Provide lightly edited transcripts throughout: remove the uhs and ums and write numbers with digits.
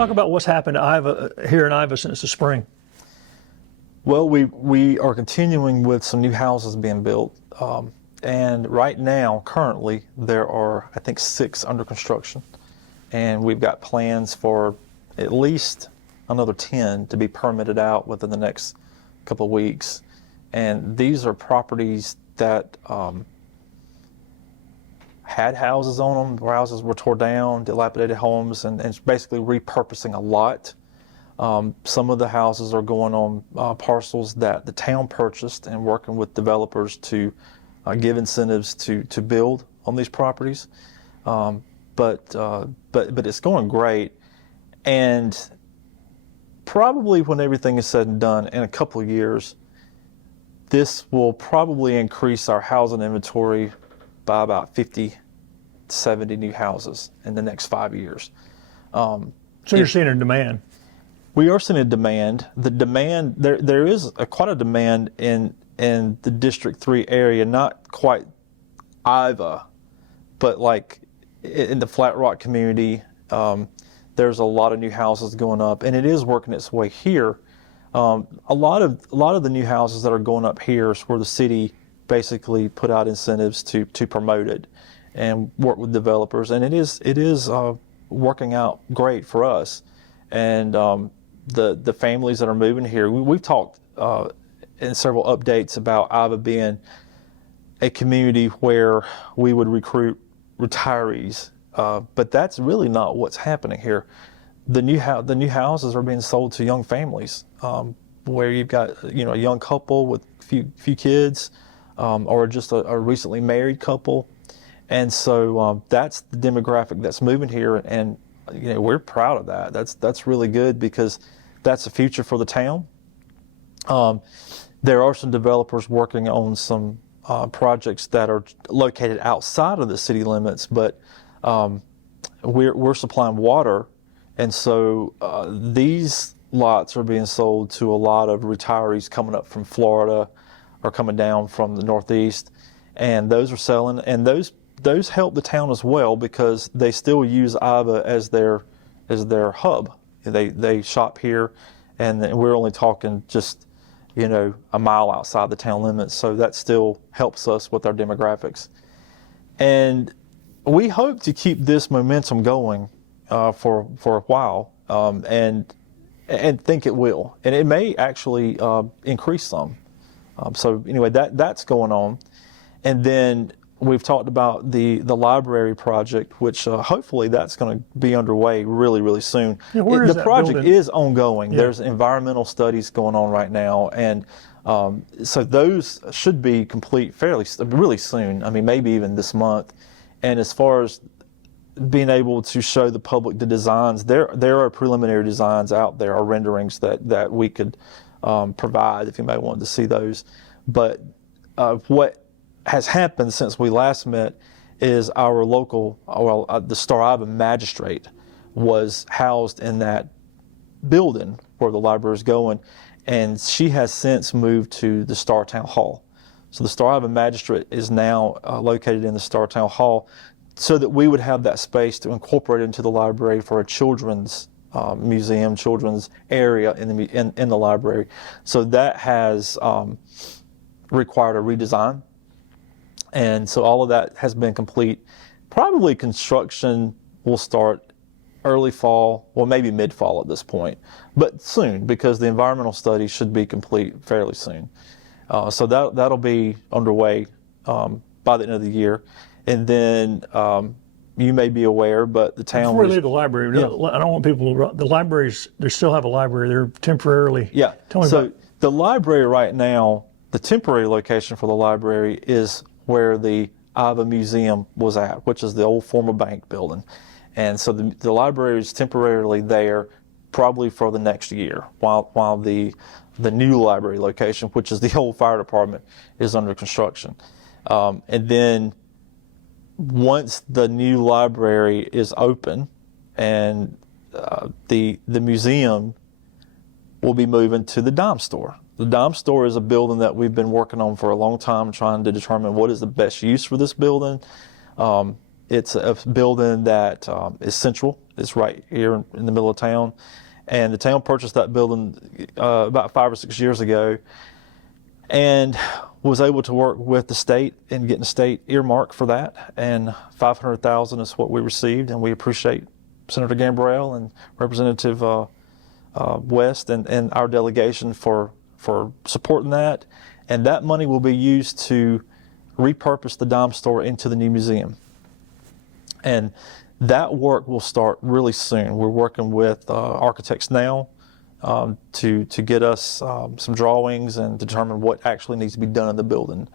talk about what's happened to here in Iva since the spring. Well, we are continuing with some new houses being built. And right now, currently, there are, I think, 6 under construction. And we've got plans for at least another 10 to be permitted out within the next couple of weeks. And these are properties that had houses on them, where houses were tore down, dilapidated homes, and basically repurposing a lot. Some of the houses are going on parcels that the town purchased and working with developers to give incentives to build on these properties. But it's going great. And probably when everything is said and done in a couple of years, this will probably increase our housing inventory by about 50 to 70 new houses in the next 5 years. So you're seeing a demand? We are seeing a demand. The demand, there is quite a demand in the District 3 area, not quite Iva, but like in the Flat Rock community. There's a lot of new houses going up, and it is working its way here. A lot of the new houses that are going up here is where the city basically put out incentives to promote it and work with developers, and it is working out great for us. And the families that are moving here, we've talked in several updates about Iva being a community where we would recruit retirees, but that's really not what's happening here. The new houses are being sold to young families, where you've got a young couple with few kids, or just a recently married couple, and so that's the demographic that's moving here, and we're proud of that. That's really good because that's the future for the town. There are some developers working on some projects that are located outside of the city limits, but we're supplying water, and so these lots are being sold to a lot of retirees coming up from Florida or coming down from the Northeast, and those are selling, and those help the town as well because they still use Iva as their hub. They shop here, and we're only talking just a mile outside the town limits, so that still helps us with our demographics. And we hope to keep this momentum going for a while, and think it will, and it may actually increase some. So anyway, that's going on, and then we've talked about the library project, which hopefully that's going to be underway really, really soon. Yeah, the project building? is ongoing. Yeah. There's environmental studies going on right now, and so those should be complete really soon. I mean, maybe even this month. And as far as being able to show the public the designs, there are preliminary designs out there, or renderings that we could provide if anybody wanted to see those. But what has happened since we last met is our local, the Star Iva magistrate was housed in that building where the library is going, and she has since moved to the Star Town Hall. So the Star Iva magistrate is now located in the Star Town Hall, so that we would have that space to incorporate into the library for a children's museum, children's area in the library. So that has required a redesign. And so all of that has been complete. Probably construction will start early fall, well, maybe mid-fall at this point, but soon, because the environmental study should be complete fairly soon. So that'll be underway by the end of the year. And then you may be aware, but the town... Before we leave the library, I don't want people... The libraries, they still have a library. They're temporarily... Yeah. Tell me about... The library right now, the temporary location for the library is where the Iva Museum was at, which is the old former bank building. And so the library is temporarily there, probably for the next year, while the new library location, which is the old fire department, is under construction. And then once the new library is open, and the museum will be moving to the Dime Store. The Dime Store is a building that we've been working on for a long time, trying to determine what is the best use for this building. It's a building that is central. It's right here in the middle of town. And the town purchased that building about 5 or 6 years ago, and was able to work with the state and getting the state earmark for that. And $500,000 is what we received, and we appreciate Senator Gambrell and Representative West and our delegation for supporting that. And that money will be used to repurpose the dime store into the new museum. And that work will start really soon. We're working with architects now to get us some drawings and determine what actually needs to be done in the building.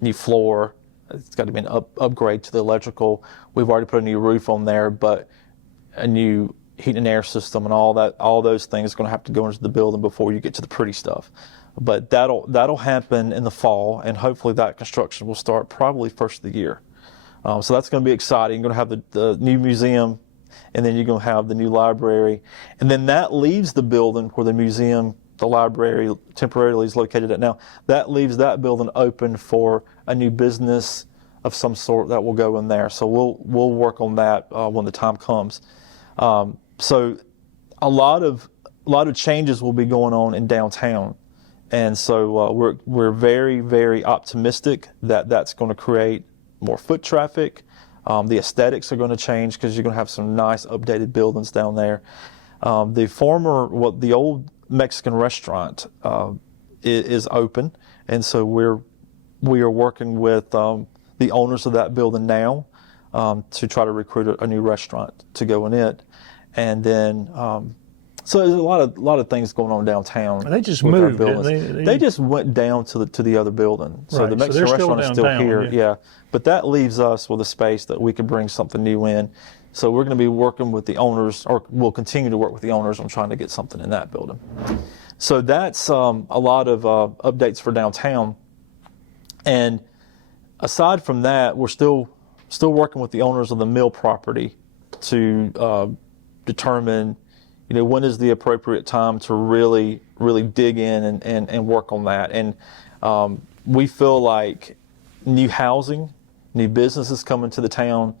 New floor, it's got to be an upgrade to the electrical. We've already put a new roof on there, but a new heat and air system and all those things are going to have to go into the building before you get to the pretty stuff. But that'll happen in the fall, and hopefully that construction will start probably first of the year. So that's going to be exciting. You're going to have the new museum, and then you're going to have the new library. And then that leaves the building where the museum, the library temporarily is located at now. That leaves that building open for a new business of some sort that will go in there. So we'll work on that when the time comes. So a lot of changes will be going on in downtown. And so we're very, very optimistic that that's going to create more foot traffic. The aesthetics are going to change because you're going to have some nice updated buildings down there. The old Mexican restaurant is open, and so we are working with the owners of that building now to try to recruit a new restaurant to go in it. And then so there's a lot of things going on downtown. They just with our moved, buildings. didn't they? They just went down to the other building. So Right. the So Mexican they're still restaurant is still downtown, here. yeah. But that leaves us with a space that we could bring something new in. So we're going to be working with the owners, or we'll continue to work with the owners on trying to get something in that building. So that's a lot of updates for downtown. And aside from that, we're still working with the owners of the mill property to determine, when is the appropriate time to really dig in and work on that. And we feel like new housing, new businesses coming to the town,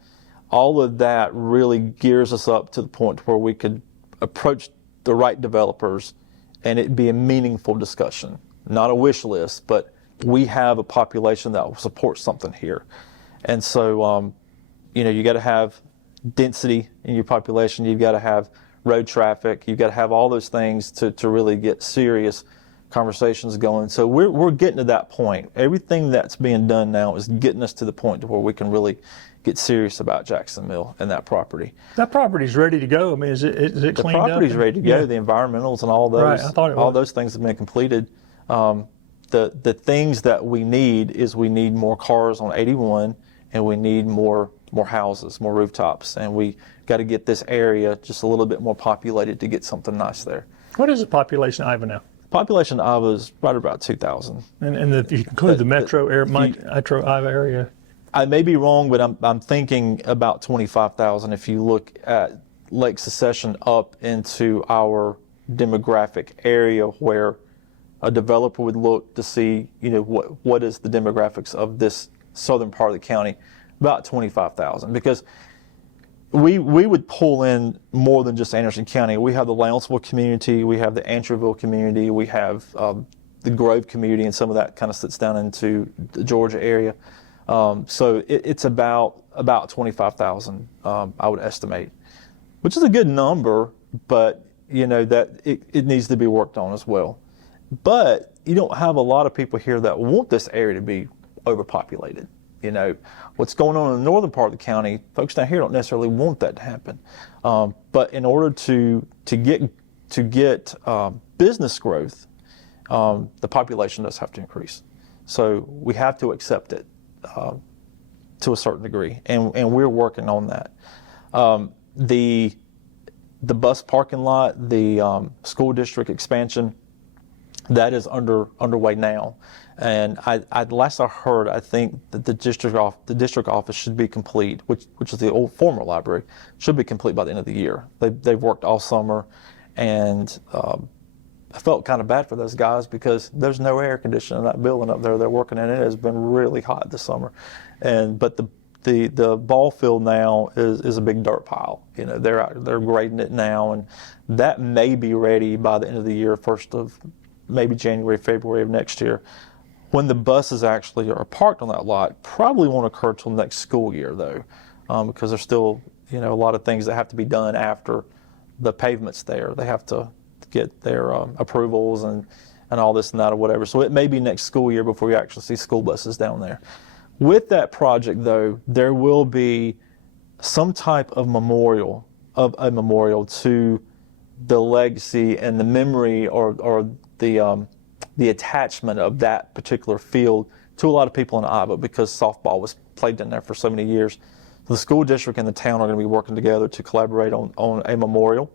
all of that really gears us up to the point where we could approach the right developers and it be a meaningful discussion, not a wish list, but we have a population that will support something here. And so, you got to have density in your population. You've got to have road traffic. You've got to have all those things to really get serious conversations going. So we're getting to that point. Everything that's being done now is getting us to the point to where we can really get serious about Jackson Mill and that property. That property's ready to go. I mean, is it cleaned up? The property's ready to go. Yeah. The environmentals and all those, Right, I thought it all was. those things have been completed. The things that we need more cars on 81, and we need more houses, more rooftops, and we got to get this area just a little bit more populated to get something nice there. What is the population of Iva now? Population of Iva is right about 2,000. And if you include the metro Iva area? I may be wrong, but I'm thinking about 25,000 if you look at Lake Secession up into our demographic area where a developer would look to see, what is the demographics of this southern part of the county, about 25,000. Because we would pull in more than just Anderson County. We have the Lounceville community, we have the Antroville community, we have the Grove community, and some of that kind of sits down into the Georgia area. So it's about 25,000, I would estimate, which is a good number, but that it needs to be worked on as well. But you don't have a lot of people here that want this area to be overpopulated. What's going on in the northern part of the county, folks down here don't necessarily want that to happen. But in order to get business growth, the population does have to increase. So we have to accept it to a certain degree, and we're working on that. The bus parking lot, the school district expansion, that is underway now. And last I heard, I think that the district office should be complete, which is the old former library, should be complete by the end of the year. They've worked all summer, and I felt kind of bad for those guys because there's no air conditioning in that building up there they're working in. It has been really hot this summer, but The ball field now is a big dirt pile. They're grading it now, and that may be ready by the end of the year, first of maybe January, February of next year. When the buses actually are parked on that lot, probably won't occur till next school year though, because there's still a lot of things that have to be done after the pavement's there. They have to get their approvals and all this and that or whatever. So it may be next school year before you actually see school buses down there. With that project though, there will be some type of memorial to the legacy and the memory or the attachment of that particular field to a lot of people in Iowa, because softball was played in there for so many years. So the school district and the town are going to be working together to collaborate on a memorial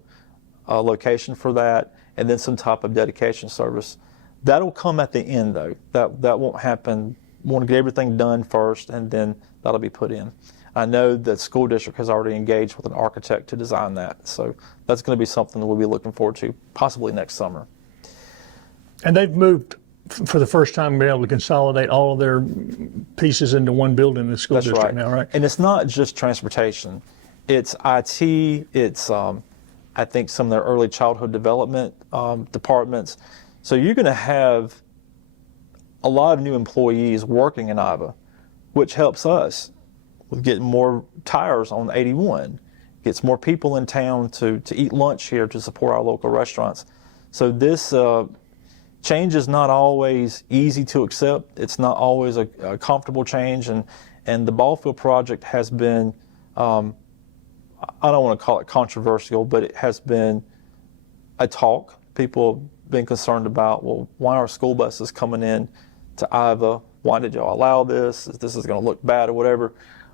location for that, and then some type of dedication service. That'll come at the end though. That won't happen. We want to get everything done first, and then that'll be put in. I know the school district has already engaged with an architect to design that, so that's going to be something that we'll be looking forward to possibly next summer. And they've moved for the first time, being able to consolidate all of their pieces into one building in the school district now, right? And it's not just transportation. It's IT, it's I think some of their early childhood development departments. So you're going to have a lot of new employees working in Iowa, which helps us with getting more tires on 81, gets more people in town to eat lunch here to support our local restaurants. So this change is not always easy to accept. It's not always a comfortable change, and the ball field project has been, I don't want to call it controversial, but it has been a talk. People have been concerned about, well, why are school buses coming in to Iowa? Why did y'all allow this? This is going to look bad or whatever.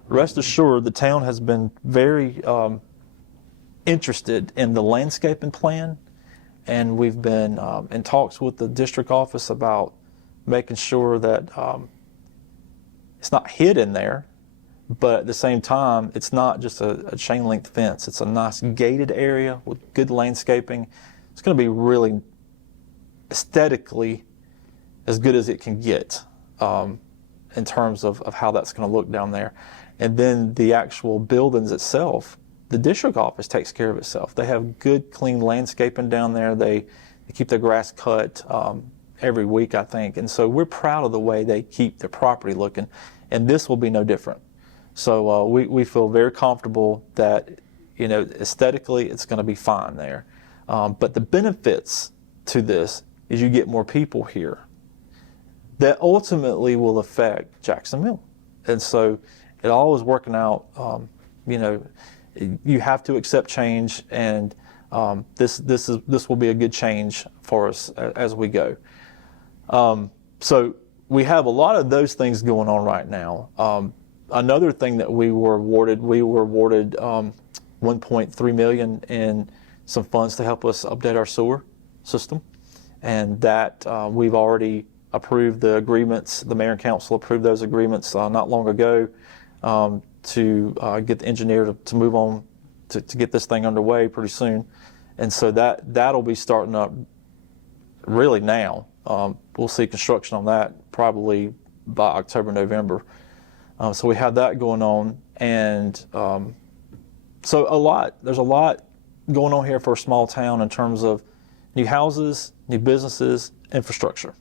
Rest assured, the town has been very interested in the landscaping plan. And we've been in talks with the district office about making sure that it's not hid in there, but at the same time, it's not just a chain link fence. It's a nice gated area with good landscaping. It's going to be really aesthetically as good as it can get in terms of how that's going to look down there. And then the actual buildings itself, the district office takes care of itself. They have good, clean landscaping down there. They keep their grass cut every week, I think. And so we're proud of the way they keep their property looking. And this will be no different. So we feel very comfortable that, aesthetically it's going to be fine there. But the benefits to this is you get more people here. That ultimately will affect Jackson Mill. And so it all is working out, you have to accept change, and this will be a good change for us as we go. So we have a lot of those things going on right now. Another thing that we were awarded $1.3 million in some funds to help us update our sewer system, and that we've already approved the agreements. The mayor and council approved those agreements not long ago. To get the engineer to move on to get this thing underway pretty soon. And so that'll be starting up really now. We'll see construction on that probably by October, November. So we have that going on. And so there's a lot going on here for a small town in terms of new houses, new businesses, infrastructure.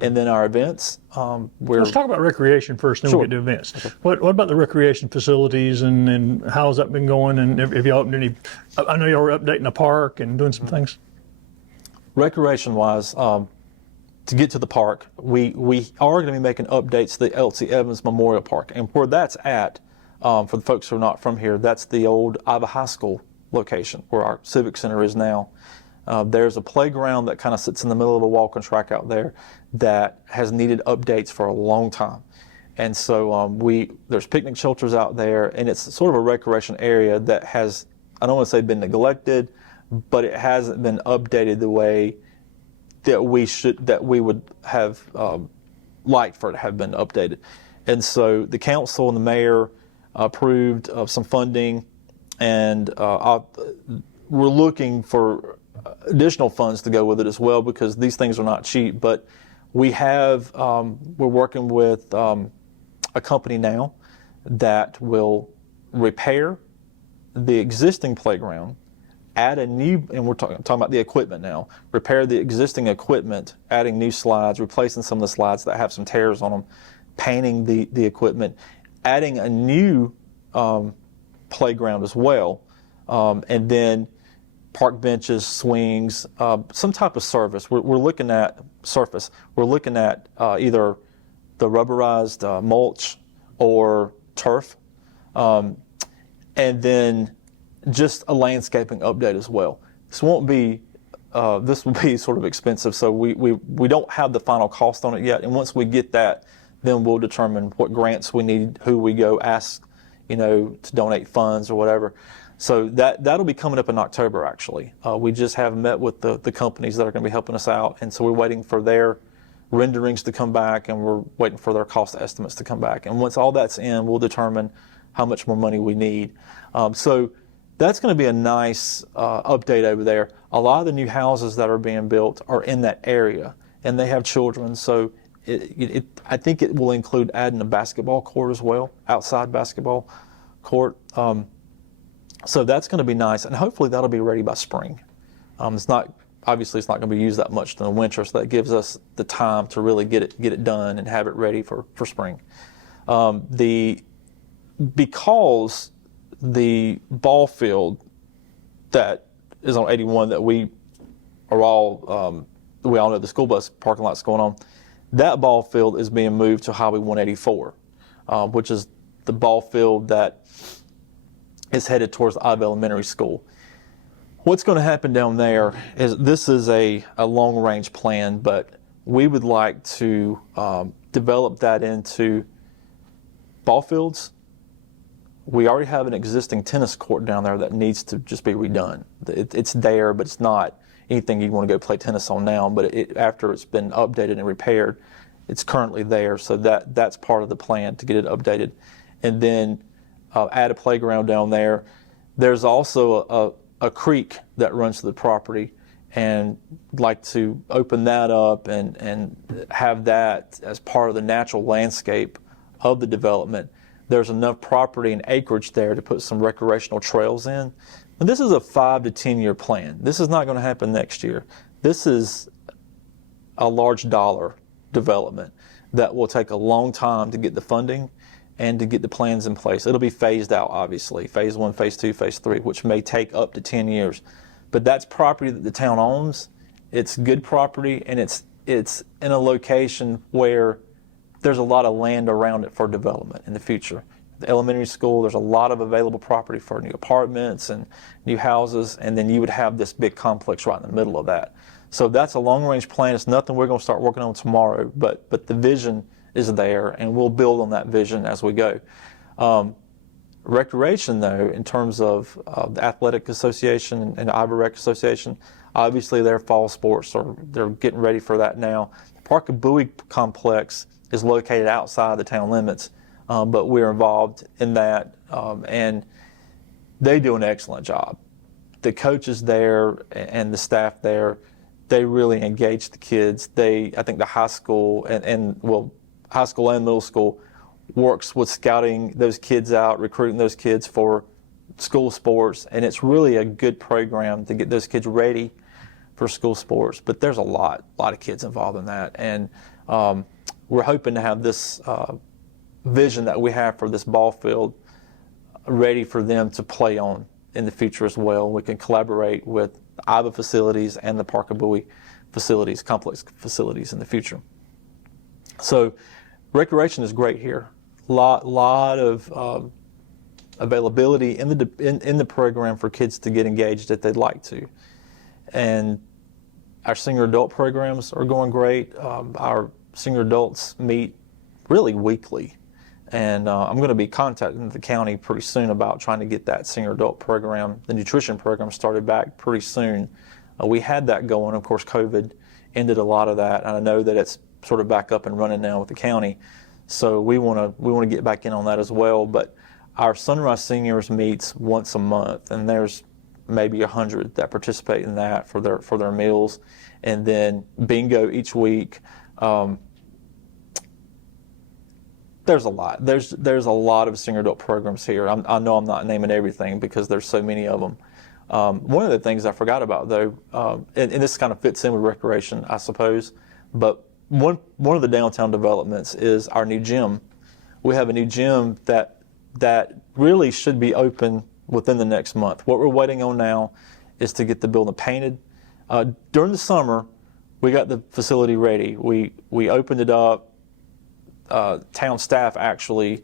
And then our events. Let's talk about recreation first, then Sure. we'll get to events. Okay. What about the recreation facilities, and how's that been going? And have you opened any? I know you were updating the park and doing some things. Recreation-wise, to get to the park, we are going to be making updates to the Elsie Evans Memorial Park. And where that's at, for the folks who are not from here, that's the old Iowa High School location where our Civic Center is now. There's a playground that kind of sits in the middle of a walking track out there that has needed updates for a long time. And so there's picnic shelters out there, and it's sort of a recreation area that has, I don't want to say been neglected, but it hasn't been updated the way that we would have liked for it to have been updated. And so the council and the mayor approved of some funding, and we're looking for additional funds to go with it as well, because these things are not cheap. But we have we're working with a company now that will repair the existing playground, add a new, and we're talking about the equipment now, repair the existing equipment, adding new slides, replacing some of the slides that have some tears on them, painting the equipment, adding a new playground as well, and then park benches, swings, some type of surface. We're looking at surface. We're looking at either the rubberized mulch or turf, and then just a landscaping update as well. This won't be. This will be sort of expensive, so we don't have the final cost on it yet. And once we get that, then we'll determine what grants we need, who we go ask, to donate funds or whatever. So that'll be coming up in October, actually. We just have met with the companies that are going to be helping us out, and so we're waiting for their renderings to come back, and we're waiting for their cost estimates to come back. And once all that's in, we'll determine how much more money we need. So that's going to be a nice update over there. A lot of the new houses that are being built are in that area, and they have children, so I think it will include adding a basketball court as well, outside basketball court. So that's going to be nice, and hopefully that'll be ready by spring. It's not going to be used that much in the winter, so that gives us the time to really get it done and have it ready for spring. Because the ball field that is on 81 that we all know the school bus parking lot's going on, that ball field is being moved to Highway 184, which is the ball field that is headed towards the Ive Elementary School. What's going to happen down there is this is a long-range plan, but we would like to develop that into ball fields. We already have an existing tennis court down there that needs to just be redone. It's there, but it's not anything you'd want to go play tennis on now. But after it's been updated and repaired, it's currently there. So that's part of the plan, to get it updated. And then add a playground down there. There's also a creek that runs to the property, and like to open that up and have that as part of the natural landscape of the development. There's enough property and acreage there to put some recreational trails in. And this is a 5 to 10 year plan. This is not going to happen next year. This is a large dollar development that will take a long time to get the funding and to get the plans in place. It'll be phased out, obviously, phase 1, phase 2, phase 3, which may take up to 10 years. But that's property that the town owns. It's good property, and it's in a location where there's a lot of land around it for development in the future. The elementary school, there's a lot of available property for new apartments and new houses, and then you would have this big complex right in the middle of that. So that's a long-range plan. It's nothing we're going to start working on tomorrow, but the vision is there, and we'll build on that vision as we go. Recreation, though, in terms of the Athletic Association and the IBREC Association, obviously their fall sports they're getting ready for that now. The Park of Bowie complex is located outside the town limits, but we're involved in that, and they do an excellent job. The coaches there and the staff there, they really engage the kids. I think the high school high school and middle school works with scouting those kids out, recruiting those kids for school sports, and it's really a good program to get those kids ready for school sports. But there's a lot of kids involved in that, and we're hoping to have this vision that we have for this ball field ready for them to play on in the future as well. We can collaborate with the IVA facilities and the Park of Bowie facilities, complex facilities in the future. So recreation is great here. Lot of availability in the program for kids to get engaged if they'd like to. And our senior adult programs are going great. Our senior adults meet really weekly. And I'm going to be contacting the county pretty soon about trying to get that senior adult program, the nutrition program, started back pretty soon. We had that going. Of course, COVID ended a lot of that. And I know that it's sort of back up and running now with the county. So we want to get back in on that as well. But our Sunrise Seniors meets once a month, and there's maybe 100 that participate in that for their meals. And then bingo each week. There's a lot. There's a lot of senior adult programs here. I know I'm not naming everything because there's so many of them. One of the things I forgot about though, and this kind of fits in with recreation, I suppose, but one of the downtown developments is our new gym. We have a new gym that really should be open within the next month. What we're waiting on now is to get the building painted. During the summer, we got the facility ready. We opened it up. Town staff actually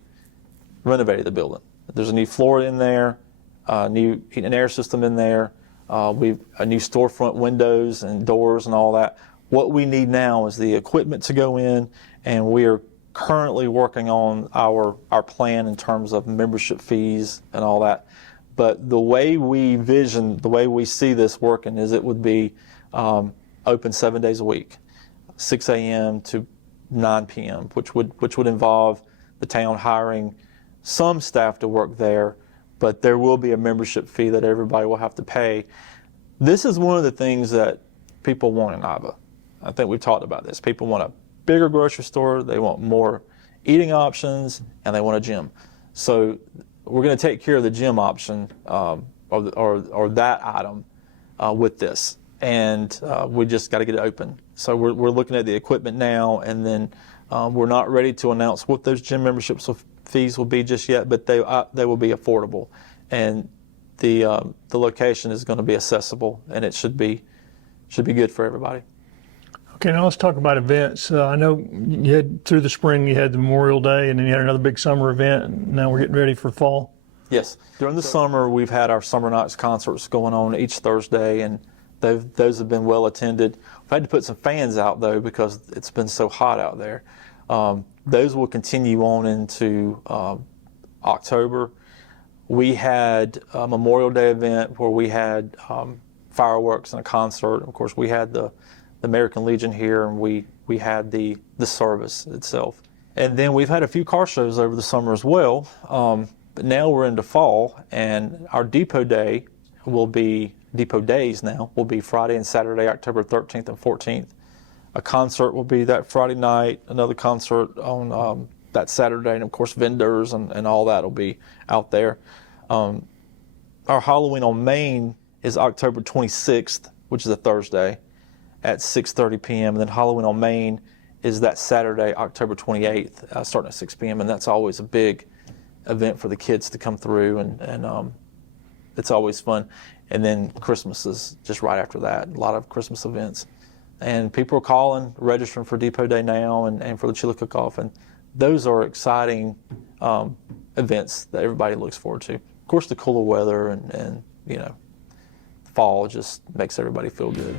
renovated the building. There's a new floor in there, new heat and air system in there. We've a new storefront windows and doors and all that. What we need now is the equipment to go in, and we are currently working on our plan in terms of membership fees and all that. But the way we see this working is it would be open 7 days a week, 6 a.m. to 9 p.m., which would involve the town hiring some staff to work there, but there will be a membership fee that everybody will have to pay. This is one of the things that people want in Iva. I think we've talked about this. People want a bigger grocery store, they want more eating options, and they want a gym. So we're going to take care of the gym option or that item with this, and we just got to get it open. So we're looking at the equipment now, and then we're not ready to announce what those gym memberships fees will be just yet, but they will be affordable, and the location is going to be accessible, and it should be good for everybody. Okay, now let's talk about events. I know you had through the spring you had the Memorial Day, and then you had another big summer event, and now we're getting ready for fall. Yes, during the summer we've had our Summer Nights concerts going on each Thursday, and those have been well attended. We've had to put some fans out though because it's been so hot out there. Those will continue on into October. We had a Memorial Day event where we had fireworks and a concert. Of course, we had the American Legion here, and we had the service itself. And then we've had a few car shows over the summer as well. But now we're into fall, and our Depot Days now will be Friday and Saturday, October 13th and 14th. A concert will be that Friday night, another concert on that Saturday, and of course vendors and all that will be out there. Our Halloween on Main is October 26th, which is a Thursday, at 6:30 p.m. And then Halloween on Main is that Saturday, October 28th, starting at 6 p.m. And that's always a big event for the kids to come through, and it's always fun. And then Christmas is just right after that, a lot of Christmas events. And people are calling, registering for Depot Day now and for the Chili Cook-Off, and those are exciting events that everybody looks forward to. Of course, the cooler weather and fall just makes everybody feel good.